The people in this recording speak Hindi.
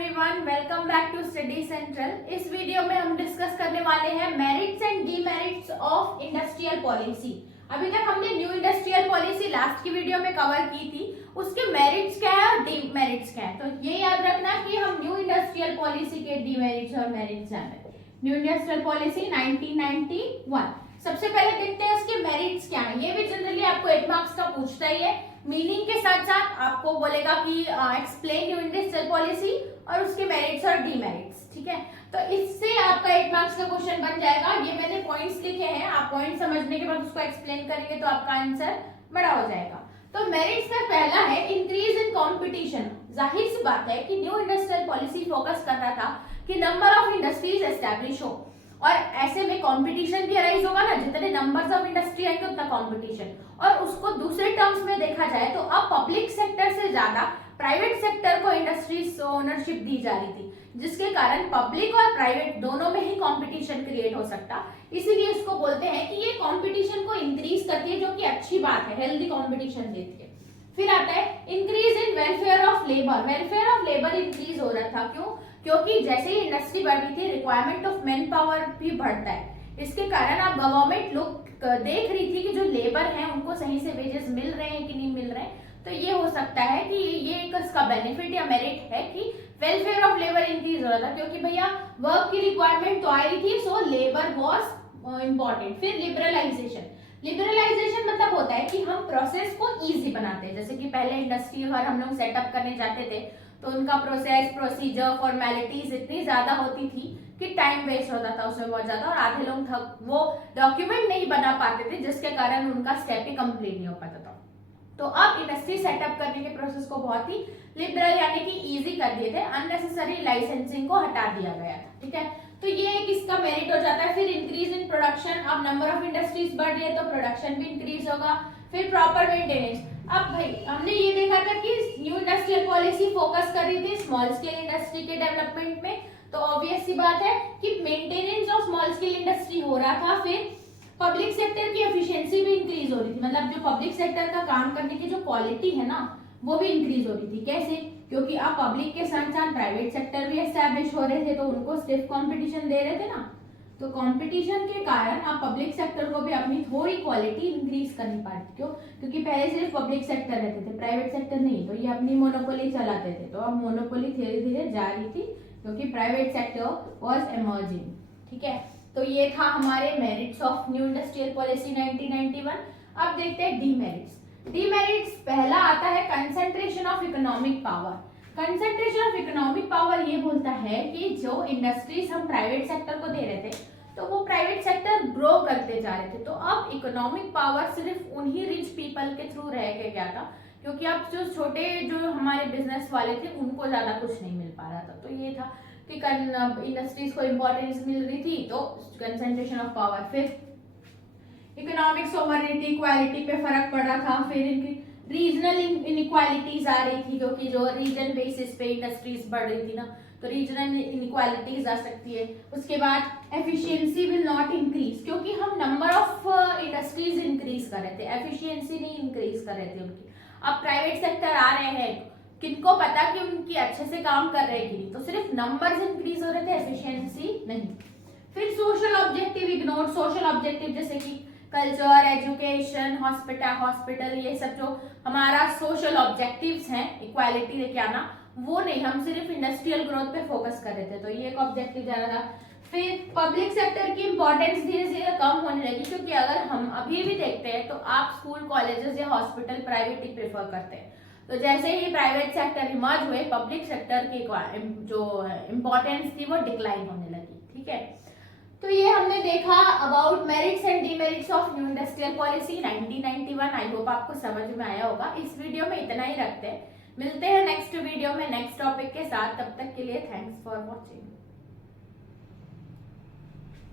Everyone, welcome back to study central. इस वीडियो में हम डिस्कस करने वाले हैं merits and demerits of industrial policy. अभी तक हमने न्यू इंडस्ट्रियल पॉलिसी लास्ट की वीडियो में कवर की थी, उसके मेरिट्स क्या है और डीमेरिट्स क्या है। तो ये याद रखना कि हम न्यू इंडस्ट्रियल पॉलिसी के डीमेरिट्स और मेरिट्स जान रहे हैं। New industrial policy 1991। सबसे पहले देखते हैं इसके मेरिट्स क्या है। ये भी जनरली आपको 8 मार्क्स का पूछता ही है। मीनिंग के साथ साथ आपको बोलेगा कि एक्सप्लेन न्यू इंडस्ट्रियल पॉलिसी और उसके मेरिट्स और डीमेरिट्स। ठीक है, तो इससे आपका 8 मार्क्स का क्वेश्चन बन जाएगा। ये मैंने पॉइंट्स लिखे हैं, आप पॉइंट समझने के बाद उसको एक्सप्लेन करेंगे तो आपका आंसर बड़ा हो जाएगा। तो मेरिट्स में पहला है इंक्रीज इन कंपटीशन। जाहिर सी बात है कि न्यू इंडस्ट्रियल पॉलिसी फोकस कर रहा था कि नंबर ऑफ इंडस्ट्रीज एस्टैब्लिश हो, और ऐसे में कंपटीशन भी अराइज होगा ना। जितने नंबर्स ऑफ इंडस्ट्री आएंगे उतना कंपटीशन। और उसको दूसरे टर्म्स में देखा जाए तो अब पब्लिक सेक्टर से ज्यादा प्राइवेट सेक्टर को इंडस्ट्रीज ओनरशिप दी जा रही थी, जिसके कारण पब्लिक और प्राइवेट दोनों में ही कंपटीशन क्रिएट हो सकता। इसीलिए इसको बोलते हैं कि ये कंपटीशन को इंक्रीज करती है, जो कि अच्छी बात है, हेल्दी कंपटीशन देती है। फिर आता है increase in welfare of labour. Welfare of labour increase हो रहा था, क्यों? क्योंकि जैसे ही इंडस्ट्री बढ़ रही थी, रिक्वायरमेंट ऑफ मैन पावर भी बढ़ता है। इसके कारण अब गवर्नमेंट लोग देख रही थी कि जो लेबर है उनको सही से वेजेस मिल रहे हैं कि नहीं मिल रहे हैं। तो ये हो सकता है कि ये एक इसका बेनिफिट या मेरिट है कि वेलफेयर ऑफ लेबर इंक्रीज हो रहा था, क्योंकि भैया वर्क की रिक्वायरमेंट तो आ रही थी, सो लेबर वॉज इम्पोर्टेंट। फिर लिबरलाइजेशन। लिबरलाइजेशन मतलब होता है कि हम प्रोसेस को इजी बनाते हैं। जैसे कि पहले इंडस्ट्री अगर हम लोग सेटअप करने जाते थे तो उनका प्रोसेस, प्रोसीजर, फॉर्मेलिटीज इतनी ज्यादा होती थी कि टाइम वेस्ट होता था उसमें बहुत ज्यादा, और आधे लोग वो डॉक्यूमेंट नहीं बना पाते थे, जिसके कारण उनका स्टेप ही कंप्लीट नहीं हो पाता था। तो अब इंडस्ट्री सेटअप करने के प्रोसेस को बहुत ही लिबरल यानी कि इजी कर दिए थे। अननेसेसरी लाइसेंसिंग को हटा दिया गया था। ठीक है, तो ये एक इसका मेरिट हो जाता है। फिर इंक्रीज इन प्रोडक्शन। अब नंबर ऑफ इंडस्ट्रीज बढ़ रही है तो प्रोडक्शन भी इंक्रीज होगा। फिर प्रॉपर मेंटेनेंस। अब भाई हमने ये देखा था कि न्यू इंडस्ट्रियल पॉलिसी फोकस कर रही थी स्मॉल स्केल इंडस्ट्री के डेवलपमेंट में, तो ऑब्वियस सी बात है कि maintenance of small scale industry हो रहा था। फिर पब्लिक सेक्टर की एफिशिएंसी भी इंक्रीज हो रही थी, मतलब जो पब्लिक सेक्टर का काम करने की जो क्वालिटी है ना, वो भी इंक्रीज हो रही थी। कैसे? क्योंकि आप पब्लिक के साथ साथ प्राइवेट सेक्टर भी एस्टैब्लिश हो रहे थे, तो उनको स्टिफ कंपटीशन दे रहे थे ना। तो कंपटीशन के कारण आप पब्लिक सेक्टर को भी अपनी थोड़ी क्वालिटी इंक्रीज कर नहीं पाते। क्यों? क्योंकि पहले सिर्फ पब्लिक सेक्टर रहते थे, प्राइवेट सेक्टर नहीं, तो ये अपनी मोनोपोली चलाते थे। तो अब मोनोपोली धीरे धीरे जा रही थी, क्योंकि प्राइवेट सेक्टर वाज इमर्जिंग। ठीक है, तो ये था हमारे merits of new industrial policy 1991। अब देखते हैं डीमेरिट्स। डीमेरिट्स पहला आता है concentration of economic power. Concentration of economic power ये बोलता है कि जो इंडस्ट्रीज हम प्राइवेट सेक्टर को दे रहे थे, तो वो प्राइवेट सेक्टर ग्रो करते जा रहे थे। तो अब इकोनॉमिक पावर सिर्फ उन्हीं रिच पीपल के थ्रू रह के क्या था, क्योंकि अब जो छोटे जो हमारे बिजनेस वाले थे उनको ज्यादा कुछ नहीं मिल पा रहा था। तो ये था कि इंडस्ट्रीज को इंपॉर्टेंस मिल रही थी, तो कंसंट्रेशन ऑफ पावर। फिर इकोनॉमिक सोवरेनिटी, इक्वालिटी पे फर्क पड़ रहा था। फिर इनकी रीजनल इनइक्वालिटीज आ रही थी, क्योंकि जो रीजन बेसिस पे इंडस्ट्रीज बढ़ रही थी ना, तो रीजनल इनइक्वालिटीज आ सकती है। उसके बाद एफिशिएंसी विल नॉट इंक्रीज, क्योंकि हम नंबर ऑफ इंडस्ट्रीज इंक्रीज कर रहे थे, एफिशिएंसी नहीं इंक्रीज कर रहे थे उनकी। अब प्राइवेट सेक्टर आ रहे हैं, किनको पता कि उनकी अच्छे से काम कर रहे हैं कि नहीं, तो सिर्फ नंबर्स इंक्रीज हो रहे थे, एफिशिएंसी नहीं। फिर social objective ignore. Social objective जैसे कि कल्चर, एजुकेशन, हॉस्पिटल, ये सब जो हमारा सोशल ऑब्जेक्टिव्स हैं, इक्वालिटी लेके आना, वो नहीं, हम सिर्फ इंडस्ट्रियल ग्रोथ पे फोकस कर रहे थे, तो ये एक ऑब्जेक्टिव जा रहा था। फिर पब्लिक सेक्टर की इंपॉर्टेंस धीरे धीरे कम होने लगी, क्योंकि अगर हम अभी भी देखते हैं तो आप स्कूल, कॉलेजेस या हॉस्पिटल प्राइवेट ही प्रेफर करते हैं। तो जैसे ही प्राइवेट सेक्टर इमर्ज हुए, पब्लिक सेक्टर की जो इम्पोर्टेंस थी वो डिक्लाइन होने लगी। ठीक है, तो ये हमने देखा about merits and demerits of new industrial policy 1991। I hope आपको समझ में आया होगा। इस वीडियो में इतना ही रखते हैं, मिलते हैं नेक्स्ट वीडियो में नेक्स्ट टॉपिक के साथ। तब तक के लिए थैंक्स फॉर वॉचिंग।